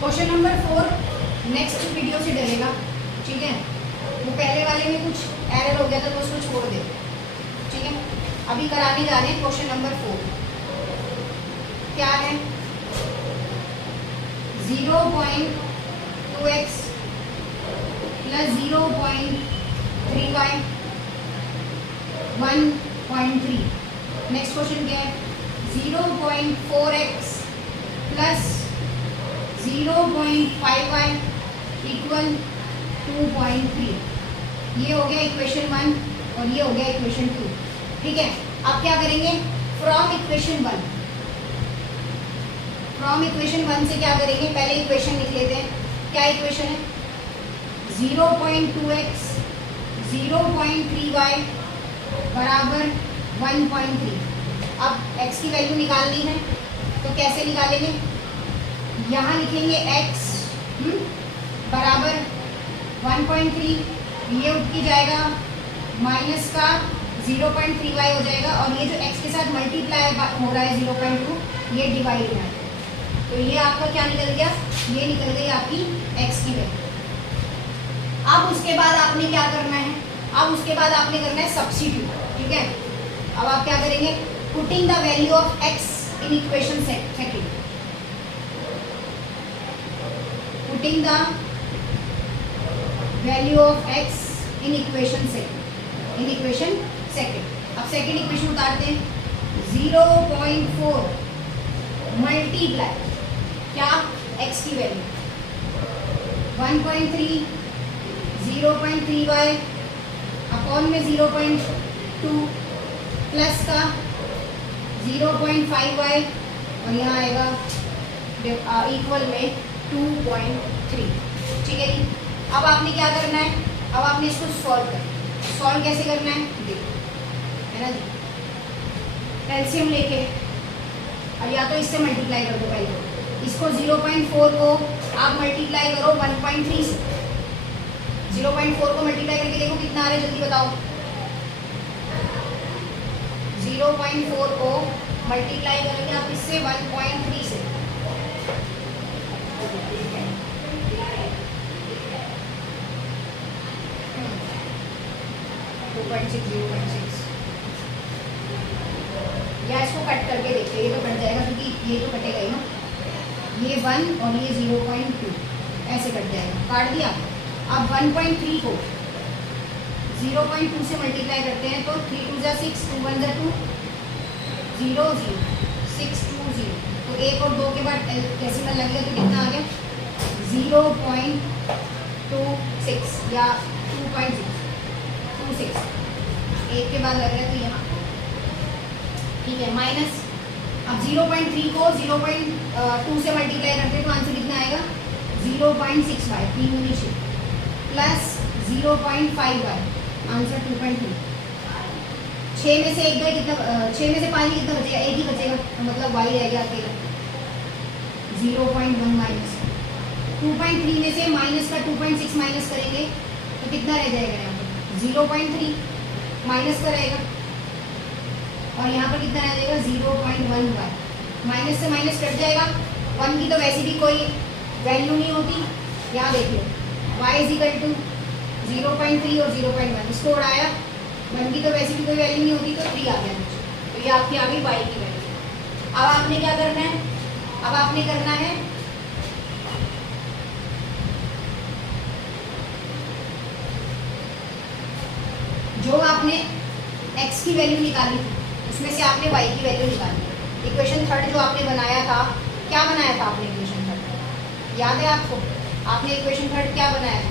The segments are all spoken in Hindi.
क्वेश्चन नंबर 4 नेक्स्ट वीडियो से डलेगा, ठीक है। वो पहले वाले में कुछ एरर हो गया था तो उसको छोड़ दे, ठीक है। अभी कराने जा रहे हैं क्वेश्चन नंबर 4। क्या है? 0.2x plus 0.3y 1.3। Next question क्या है? 0.4x plus 0.5y equal 2.3। ये हो गया इक्वेशन 1 और ये हो गया इक्वेशन 2, ठीक है। अब क्या करेंगे? फ्रॉम इक्वेशन 1 से क्या करेंगे? पहले इक्वेशन लिख लेते हैं। क्या इक्वेशन है? 0.2x 0.3y बराबर 1.3। अब x की वैल्यू निकालनी है तो कैसे निकालेंगे? यहाँ लिखेंगे x बराबर 1.3, ये उठ के जाएगा माइनस का 0.3y हो जाएगा, और ये जो x के साथ मल्टीप्लाई हो रहा है 0.2, ये डिवाइड में आएगा। तो ये आपका क्या निकल गया? ये निकल गई आपकी x की वैल्यू। अब उसके बाद आपने क्या करना है? अब उसके बाद आपने करना है सब्स्टिट्यूट, ठीक है। अब आप क्या करेंगे? Putting the value of x in equation second, putting the value of x in equation second. अब सेकंड इक्वेशन उतारते हैं। 0.4 मल्टीप्लाई क्या? x की वैल्यू 1.3 0.3y अपॉन में 0.2 प्लस का 0.5y और यहाँ आएगा इक्वल में 2.3, ठीक है जी। अब आपने क्या करना है? अब आपने इसको सॉल्व कैसे करना है देखो, है ना जी। एलसीएम लेके और या तो इससे मल्टीप्लाई कर दो। पहले इसको 0.4 को आप मल्टीप्लाई करो 1.3 से। 0.4 को मल्टीप्लाई करके देखो कितना आ रहा है, जल्दी बताओ। 0.4 को मल्टीप्लाई करेंगे आप इससे 1.3 से, 2.6 0.6, या इसको कट करके देखते हैं। ये तो कट जाएगा क्योंकि ये तो कटेगा ही ना, ये 1 और ये 0.2 ऐसे कट जाएगा, काट दिया। अब 1.3 को 0.2 से मल्टीप्लाई करते हैं तो 3 2 जा 6 2 1 जा 2 0 0 6 2 0, तो 1 और 2 के बाद डेसिमल लगेगा तो कितना आ गया? 0.26 या 2.626, 1 के बाद लग रहा है तो यहाँ, ठीक है। माइनस अब 0.3 को 0.2 से मल्टीप्लाई करते हैं तो आंसर कितना आएगा? 0.65 3 नीचे प्लस 0.5y आंसर 2.3। 6 में से 1 गए कितना? 6 में से 5 कितना बचेगा? 1 ही बचेगा, तो मतलब y रह गया अकेला 0.1 माइनस 2.3 में से माइनस का 2.6 माइनस करेंगे तो कितना रह जाएगा? यहाँ पर 0.3 माइनस का रहेगा और यहाँ पर कितना रह जाएगा? 0.1y। माइनस से माइनस कट जाएगा, 1 की तो वैसे भी कोई वैल्यू नहीं होती। यहाँ देख लो y इज इक्वल टू 0.3 और 0.1, इसको उड़ाया, 1 की तो वैसे भी कोई वैल्यू नहीं होती तो 3 आ गया नीचे, तो ये आपकी आ गई y की वैल्यू। अब आपने क्या करना है? अब आपने करना है जो आपने x की वैल्यू निकाली थी उसमें से आपने y की वैल्यू निकाली। इक्वेशन थर्ड जो आपने बनाया था, क्या बनाया था आपने इक्वेशन थर्ड? याद है आपको? आपने इक्वेशन थर्ड क्या बनाया था?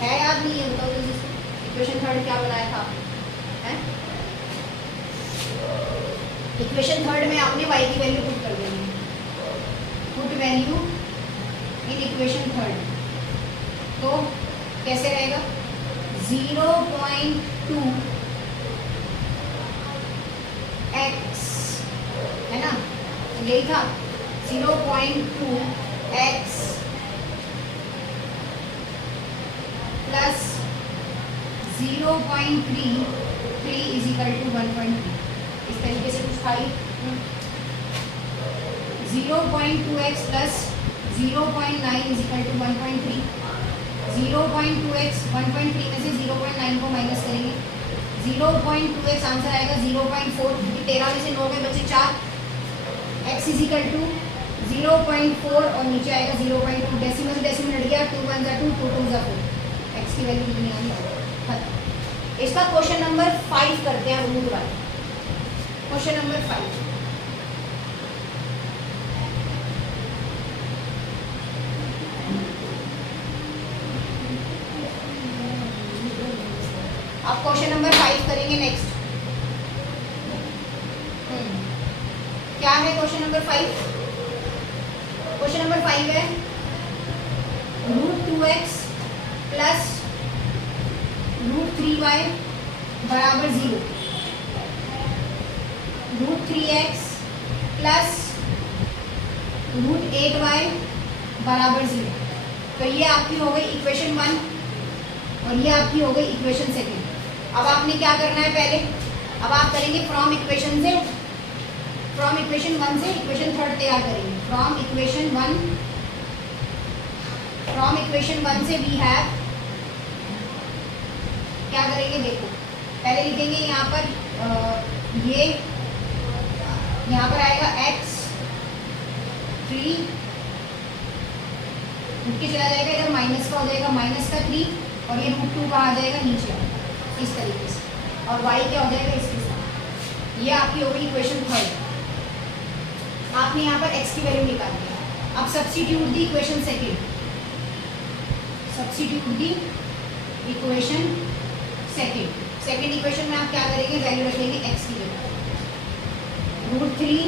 है याद नहीं है? बताओ जल्दी से, इक्वेशन थर्ड क्या बनाया था आपने? इक्वेशन थर्ड में आपने y की वैल्यू पुट कर देनी है। Put value in equation third, तो कैसे रहेगा? 0.2 x, है ना, यही था 0.2 x plus 0.33 is equal to 1.3। इस तरीके से कुछ था ही। 0.2x plus 0.9 is equal to 1.3। 0.2x 1.3 में से 0.9 को माइनस करेंगे, 0.2x आंसर आएगा 0.4, क्योंकि 13 में से 9 के बचे 4। x इज इक्वल टू 0.4 और नीचे आएगा 0.2, डेसिमल से डेसिमल हट गया, 2 1 2 2 2 4, x की वैल्यू कितनी आ गई, खत्म। इसका क्वेश्चन नंबर 5 करते हैं रूट वाला। क्वेश्चन नंबर 5, अब क्वेश्चन नंबर 5 करेंगे नेक्स्ट। क्या है क्वेश्चन नंबर 5? क्वेश्चन नंबर 5 है √2x प्लस √3y बराबर 0, √3x प्लस √8y बराबर 0। तो ये आपकी हो गई इक्वेशन 1 और ये आपकी हो गई इक्वेशन 2। अब आपने क्या करना है, पहले अब आप करेंगे फ्रॉम इक्वेशन 1 से इक्वेशन 3 तैयार करेंगे। फ्रॉम इक्वेशन 1 से वी हैव, क्या करेंगे देखो, पहले लिखेंगे यहाँ पर ये यहाँ पर आएगा x 3, उठ के चला जाएगा इधर, माइनस का हो जाएगा माइनस का 3, और ये √2 कहाँ आ जाएगा, नीचे आएगा इस तरीके से, और y क्या हो जाएगा इसके साथ। ये आपकी हो गई इक्वेशन 3। आपने यहाँ पर x की वैल्यू निकालनी है। अब substitute the equation 2, substitute the equation 2। Second equation में आप क्या करेंगे, वैल्यू रखेंगे x की वैल्यू, √3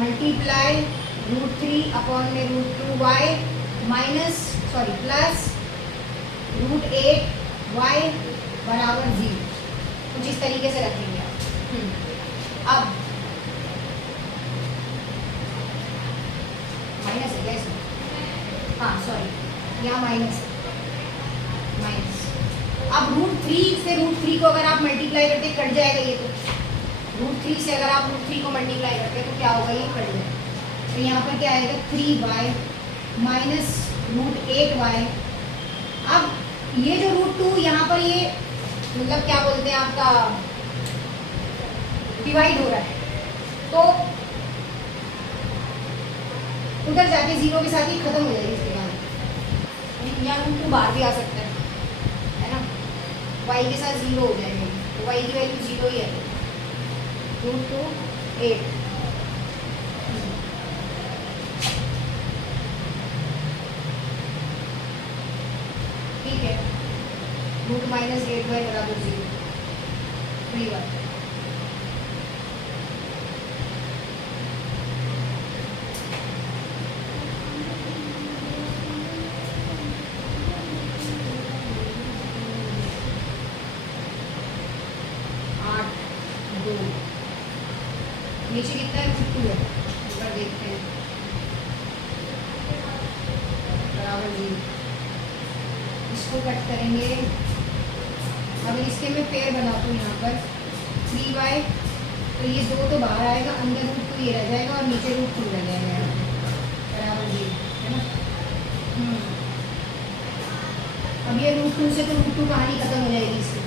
मल्टीप्लाई √3 अपॉन में √2y माइनस प्लस √8y बराबर 0, कुछ इस तरीके से रखेंगे आप। अब माइनस है कैसे, हाँ सॉरी यहाँ माइनस। अब √3 से √3 को अगर आप मल्टीप्लाई करते कट जाएगा ये, तो √3 से अगर आप √3 को मल्टीप्लाई करते तो क्या होगा, ये कट जाएगा। तो यहाँ पर क्या आएगा 3y माइनस √8y। अब ये जो √2 यहाँ पर ये मतलब क्या बोलते हैं आपका डिवाइड हो रहा है, तो उधर जाके 0 के साथ ही खत्म हो जाएगी इसके बाद। यहाँ √2 बाहर भी आ सकता है ना, y के साथ 0 हो जाएगा, तो y की वैल्यू 0 ही है, √2 8। ठीक है, √-8y बराबर 0, 3y। नीचे कितना है, 2 है, ऊपर देखते हैं, बराबर 0। इसको कट करेंगे। अब इसके मैं पेयर बनाता हूँ यहाँ पर 3y, तो ये 2 तो बाहर आएगा, अंदर √2 ये रह जाएगा और नीचे √2 रह जाएगा यहाँ बराबर 0, है ना। अब ये √2 से तो √2 कहानी खत्म हो जाएगी इससे,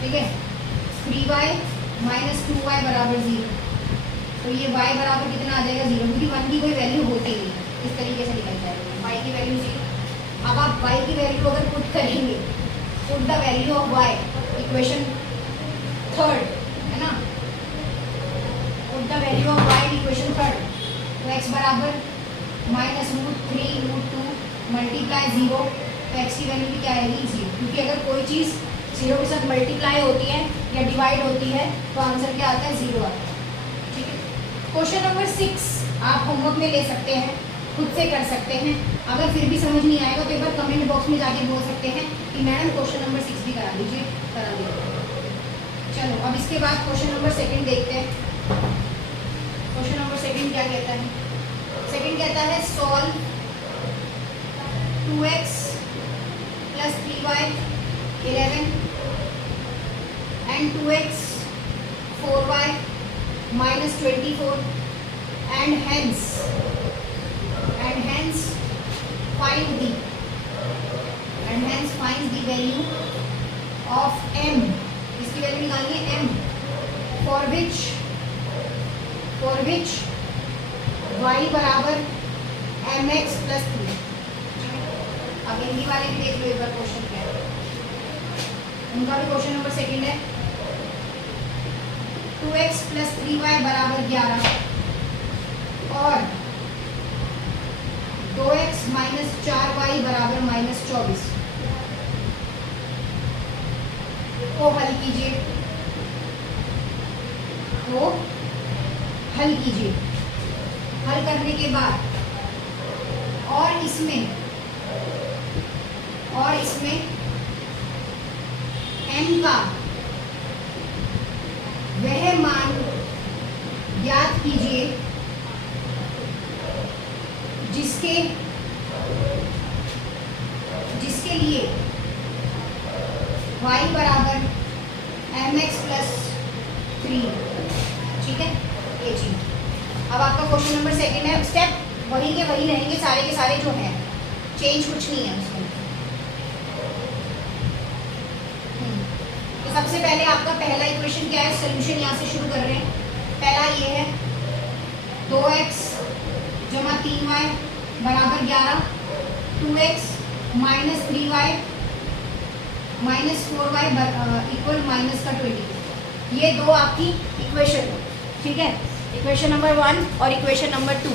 ठीक है। 3y माइनस 2y बराबर 0, तो ये y बराबर कितना आ जाएगा 0, क्योंकि 1 की कोई वैल्यू होती नहीं, इस तरीके से निकल जाएगा y की वैल्यू 0। अब आप y की वैल्यू अगर पुट करेंगे, put the value of y, equation 3, है ना, put the value of y equation 3, तो x बराबर माइनस √3 √2 मल्टीप्लाई 0, तो x की वैल्यू भी क्या आएगी 0, क्योंकि अगर कोई चीज़ 0 के साथ मल्टीप्लाई होती है या डिवाइड होती है तो आंसर क्या आता है, 0 आता है। ठीक है, क्वेश्चन नंबर 6 आप होमवर्क में ले सकते हैं, खुद से कर सकते हैं। अगर फिर भी समझ नहीं आएगा तो एक बार कमेंट बॉक्स में जाके बोल सकते हैं कि मैडम क्वेश्चन नंबर 6 भी करा दीजिए, करा दीजिए। चलो अब इसके बाद क्वेश्चन नंबर 2 देखते हैं। क्वेश्चन नंबर 2 क्या कहता है, 2 कहता है solve 2x plus 3y 11 and 2x 4y minus 24 and hence find the value of m, इसकी वैल्यू निकालिए m, फॉर विच y बराबर mx प्लस 3। अब हिंदी वाले भी देख लो एक बार क्वेश्चन क्या है, उनका भी क्वेश्चन नंबर 2 है। 2x प्लस 3y बराबर 11 और 2x माइनस 4y बराबर माइनस 24 को हल कीजिए, तो हल कीजिए। हल करने के बाद और इसमें m का वह मान ज्ञात कीजिए जिसके लिए y बराबर mx प्लस 3। ठीक है, ये चीज। अब आपका क्वेश्चन नंबर 2 है, स्टेप वही के वही रहेंगे सारे के सारे जो हैं, चेंज कुछ नहीं है उसमें। तो सबसे पहले आपका पहला इक्वेशन क्या है, सोल्यूशन यहाँ से शुरू कर रहे हैं। पहला ये है 2x जमा 3y बराबर 11, 2x minus 3y minus 4y equal minus का 20। ये दो आपकी इक्वेशन, ठीक है, इक्वेशन नंबर 1 और इक्वेशन नंबर 2,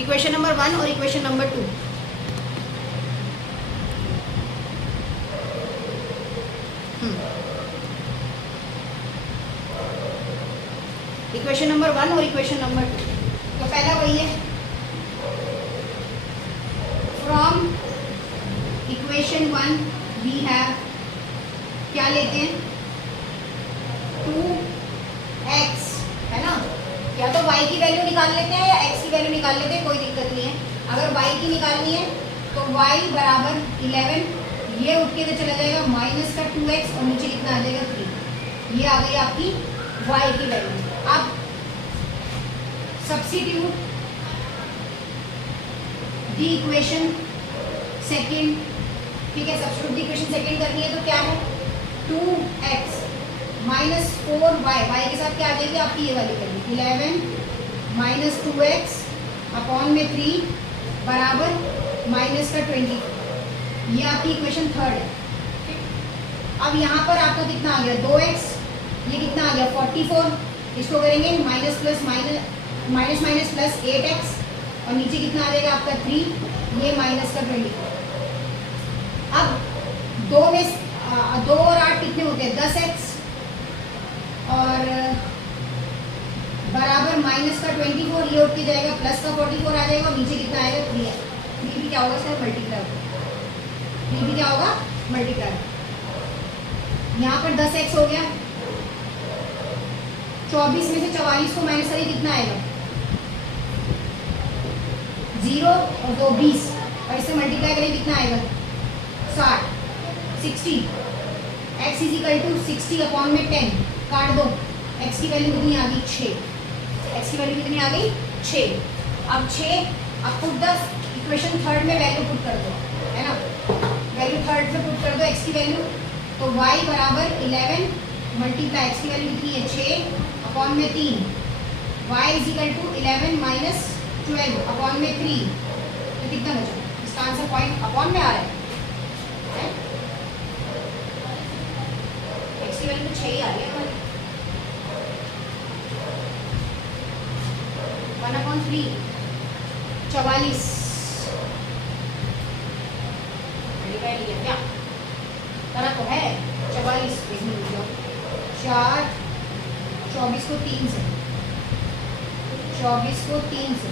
इक्वेशन नंबर 1 और इक्वेशन नंबर 2। इक्वेशन नंबर 1 और इक्वेशन नंबर 2। तो पहला वही है, फ्रॉम इक्वेशन 1 वी हैव, क्या लेते हैं 2x, है ना, या तो y की वैल्यू निकाल लेते हैं या x की वैल्यू निकाल लेते हैं, कोई दिक्कत नहीं है। अगर y की निकालनी है तो y बराबर 11, ये उठ के तो चला जाएगा माइनस का 2x और नीचे कितना आ जाएगा 3। ये आ गई आपकी y की वैल्यू। अब सब्स्टिट्यूट दी इक्वेशन सेकेंड, ठीक है, सब्स्टिट्यूट दी इक्वेशन सेकेंड करनी है तो क्या है 2x माइनस 4y, y के साथ क्या आ जाएगी आपकी ये वाली वैल्यू 11 माइनस 2x अपॉन में 3 बराबर माइनस का 20। ये आपकी इक्वेशन थर्ड है। अब यहाँ पर आपका कितना आ गया 2x, ये कितना आ गया 44, इसको करेंगे minus plus minus minus plus 8x और नीचे कितना आ जाएगा आपका 3, ये माइनस का 20। अब 2 में 2 और 8 कितने होते हैं 10x और बराबर माइनस का 24, ये उठ के जाएगा प्लस का 44 आ जाएगा और नीचे कितना आएगा 3 भी क्या होगा सर मल्टीप्लाई होगा, 3 भी क्या होगा मल्टीप्लाई। यहाँ पर 10x हो गया, 24 में से 44 को माइनस करें कितना आएगा 0 और 2 20 और इससे मल्टीप्लाई करें कितना आएगा 60, 60 x is equal to 60 upon में 10 काट दो, x की वैल्यू कितनी आ गई 6, x की वैल्यू कितनी आ गई 6। अब 6, अब पुट द इक्वेशन थर्ड में वैल्यू पुट कर दो, है ना, वैल्यू थर्ड में पुट कर दो x की वैल्यू, तो y बराबर 11 मल्टीप्लाई x की वैल्यू कितनी है 6 अपॉन में 3, y is equal to 11 minus 12 upon में 3, तो कितना बचा, इसका आंसर पॉइंट अपॉन में आ रहा है, x की वैल्यू तो 6 ही आ रही है हमारी, 1/3 44 क्या करा तो है 44, 4 24 को 3 से 24 को 3 से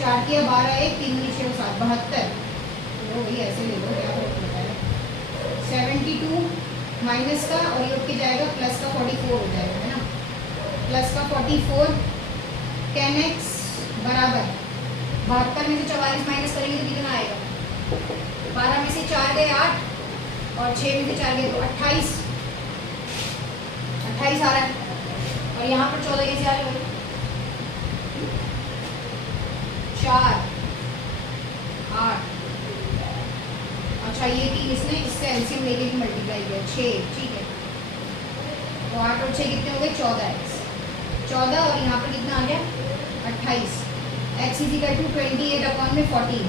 4 के 12 1 3 6 7 72, तो वही ऐसे ले लो क्या होता है 72 माइनस का और ये उठ के जाएगा प्लस का 44 हो जाएगा, है ना, प्लस का 44 10x बराबर 72 में से 44 माइनस करेंगे तो कितना आएगा 12 में से 4 गए 8 और 6 में से 4 गए तो 28 आ रहा है और यहाँ पर 14 कैसे आ रहे हैं 4 मैंने इससे एलसीएम लेके भी मल्टीप्लाई किया 6, ठीक है। तो 8 और 6 कितने हो गए 14x, 14 और यहाँ पर कितना आ गया 28। x is equal to 28 upon में 14,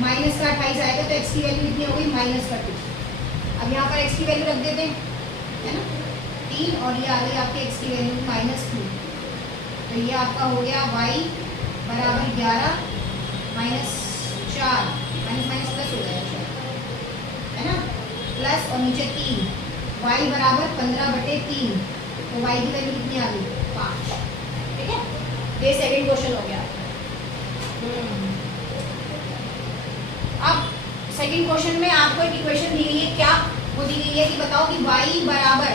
माइनस का 28 आएगा तो x की वैल्यू कितनी हो गई -32। अब यहाँ पर x की वैल्यू रख देते हैं, है ना, 3, और ये आ गई आपकी x की वैल्यू -2। तो ये आपका हो गया y बराबर 11 -4, माइनस प्लस हो जाएगा, है ना, प्लस और नीचे 3, y बराबर 15/3, तो y की वैल्यू कितनी आ गई 5, ठीक है। ये सेकंड क्वेश्चन हो गया। अब सेकंड क्वेश्चन में आपको एक इक्वेशन दी गई है, क्या वो दी गई है कि बताओ कि y बराबर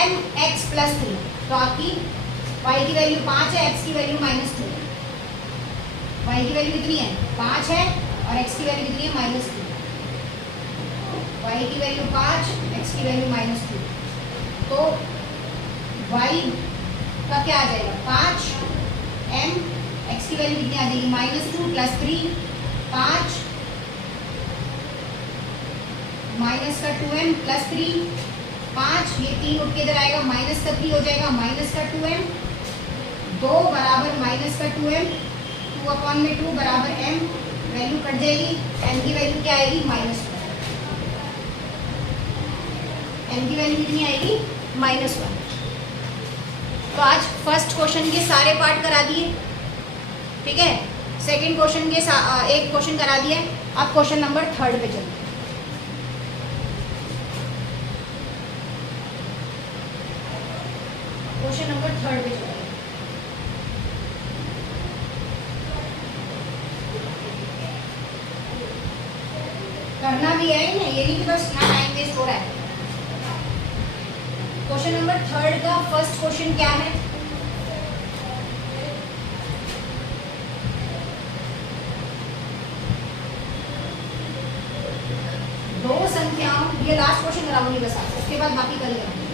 mx + 3, तो आपकी y की वैल्यू 5 है, x की वैल्यू -2 है। y की वैल्यू कितनी है 5 है और x की वैल्यू कितनी है -2। y की वैल्यू 5, x की वैल्यू -2, तो y का क्या आ जाएगा 5 m, x की वैल्यू कितनी आ जाएगी -2 + 3, 5 माइनस का 2m + 3, 5, ये 3 उठ के इधर आएगा, माइनस का 3 हो जाएगा, माइनस का 2m, 2 बराबर माइनस का 2m, 2/2 बराबर m, वैल्यू कट जाएगी, m की वैल्यू क्या आएगी -1, m की वैल्यू कितनी आएगी -1। तो आज फर्स्ट क्वेश्चन के सारे पार्ट करा दिए, ठीक है। सेकंड क्वेश्चन के एक क्वेश्चन करा दिए। अब क्वेश्चन नंबर 3 पे चलते हैं। क्वेश्चन नंबर 3 पे चलते हैं। करना भी है ना, ये नहीं कि बस ना टाइम वेस्ट हो रहा है। क्वेश्चन नंबर 3 का फर्स्ट क्वेश्चन क्या है, दो संख्याओं, ये लास्ट क्वेश्चन कराऊंगी बस आप, उसके बाद बाकी कर लेंगे,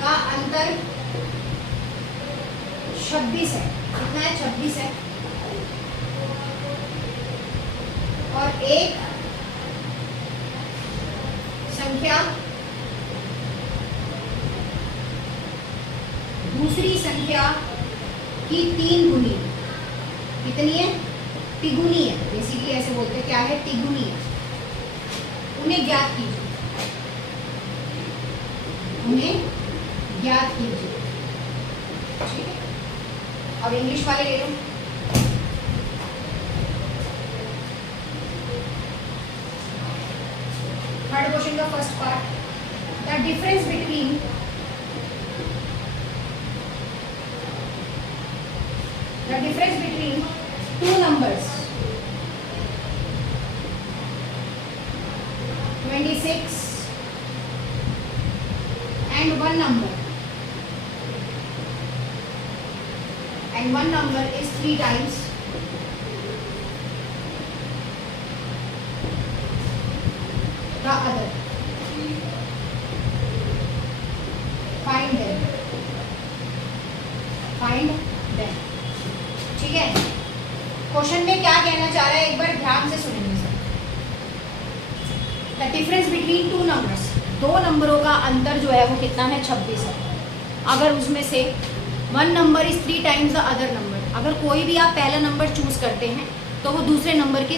का अंतर 26 है। कितना है 26 है। और एक संख्या दूसरी संख्या की 3 गुनी, कितनी है तिगुनी है, बेसिकली ऐसे बोलते हैं, क्या है तिगुनी है। उन्हें ज्ञात कीजिए, उन्हें ज्ञात कीजिए, ठीक है। अब इंग्लिश वाले ले लो। थर्ड क्वेश्चन का first part, the difference between two numbers 26 and one number is 3 times the other. Find them. ठीक है। क्वेश्चन में क्या कहना चाह रहा है एक बार ध्यान से सुनेंगे sir. The difference between 2 numbers, 2 नंबरों का अंतर जो है वो कितना है 26 है। अगर उसमें से 1 number is 3 times the other number, अगर कोई भी आप पहला नंबर चूज करते हैं तो वो दूसरे नंबर के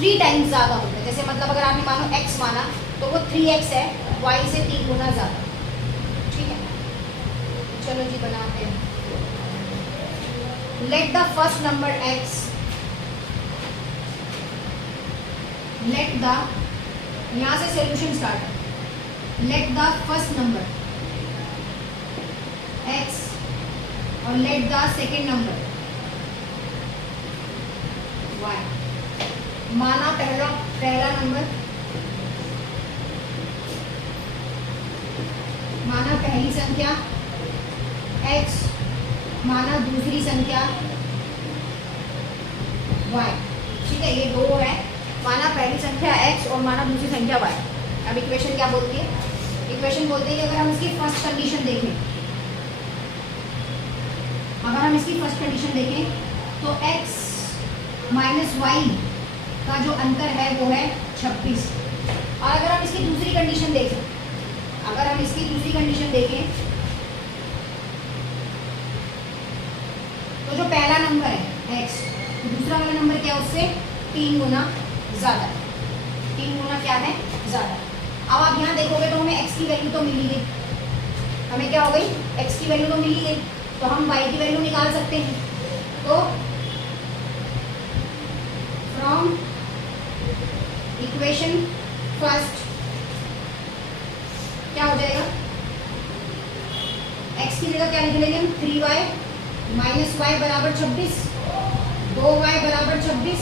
3 टाइम्स ज़्यादा होता है। जैसे मतलब अगर आपने मानो x माना तो वो 3x है, y से 3 गुना ज़्यादा, ठीक है। चलो जी बनाते हैं। Let the first number x, let the, यहाँ से सोल्यूशन स्टार्ट है। Let the first number x और let the second number y। माना पहला नंबर, माना पहली संख्या x, माना दूसरी संख्या y, ठीक है। ये 2 है, माना पहली संख्या x और माना दूसरी संख्या y। अब इक्वेशन क्या बोलती है? इक्वेशन बोलते हैं कि अगर हम इसकी फर्स्ट कंडीशन देखें, अगर हम इसकी फर्स्ट कंडीशन देखें तो x माइनस y का जो अंतर है वो है 26। और अगर हम इसकी दूसरी कंडीशन देखें, अगर हम इसकी दूसरी कंडीशन देखें तो जो पहला नंबर है x, दूसरा वाला नंबर क्या है उससे 3 गुना ज़्यादा, 3 गुना क्या है ज़्यादा। अब आप यहाँ देखोगे तो हमें x की वैल्यू तो मिल ही गई, हमें क्या हो गई x की वैल्यू तो मिल ही गई, तो हम y की वैल्यू निकाल सकते हैं। तो फ्रॉम इक्वेशन फर्स्ट क्या हो जाएगा, x की जगह क्या लिख लेंगे हम 3y माइनस y बराबर 26, 2y बराबर 26,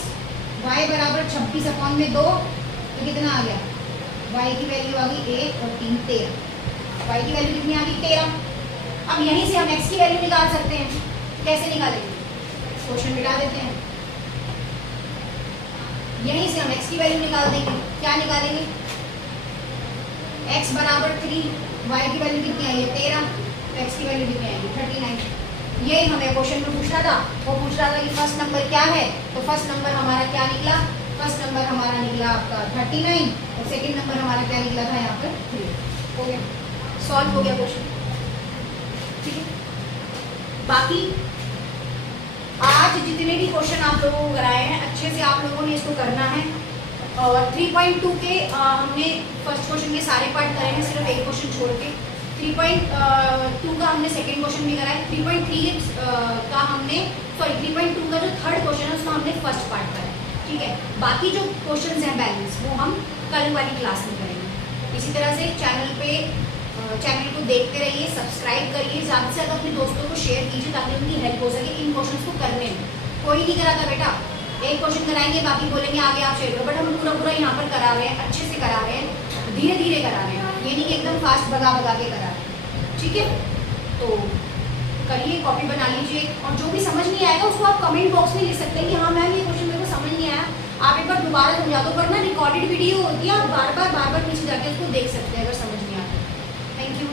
y बराबर 26 अपॉन में 2, तो कितना आ गया y की वैल्यू आ गई 1 और 3 13, y की वैल्यू कितनी आ गई 13। अब यहीं से हम x की वैल्यू निकाल सकते हैं, कैसे निकालेंगे, क्वेश्चन मिटा देते हैं, यहीं से हम x की वैल्यू निकाल देंगे, क्या निकालेंगे x बराबर 3, y की वैल्यू कितनी आई है 13, तो x की वैल्यू कितनी आएगी 39। ये हमें क्वेश्चन में पूछ रहा था, वो पूछ रहा था कि फर्स्ट नंबर क्या है, तो फर्स्ट नंबर हमारा क्या निकला, फर्स्ट नंबर हमारा निकला आपका 39 और सेकंड नंबर हमारा क्या निकला था यहाँ पर 3। हो गया, सॉल्व हो गया क्वेश्चन, ठीक है। बाकी आज जितने भी क्वेश्चन आप लोगों को कराए हैं अच्छे से आप लोगों ने इसको करना है। और 3.2 के हमने फर्स्ट क्वेश्चन के सारे पार्ट करे हैं, सिर्फ एक क्वेश्चन छोड़ के। 3.2 का हमने सेकेंड क्वेश्चन भी करा है, 3.3 का हमने 3.2 का जो थर्ड क्वेश्चन है उसका हमने फर्स्ट पार्ट करा है, ठीक है। बाकी जो क्वेश्चन हैं बैलेंस वो हम कल वाली क्लास में करेंगे। इसी तरह से चैनल को देखते रहिए, सब्सक्राइब करिए, ज़्यादा से ज़्यादा अपने दोस्तों को शेयर कीजिए ताकि उनकी हेल्प हो सके इन क्वेश्चन को करने में। कोई नहीं कराता बेटा, एक क्वेश्चन कराएंगे बाकी बोलेंगे आगे आप शेयर करो, बट हम पूरा यहाँ पर करा रहे हैं, अच्छे से करा रहे हैं, धीरे धीरे करा रहे हैं, ये नहीं कि एकदम फास्ट भगा के करा रहे हैं, ठीक है। तो करिए, कॉपी बना लीजिए, और जो भी समझ नहीं आएगा उसको आप कमेंट बॉक्स में लिख सकते हैं कि हाँ मैम ये क्वेश्चन मेरे को समझ नहीं आया, आप एक बार दोबारा समझा दो, वरना रिकॉर्डेड वीडियो होती है, आप बार बार नीचे जाके उसको देख सकते हैं अगर समझ नहीं आता। Thank you.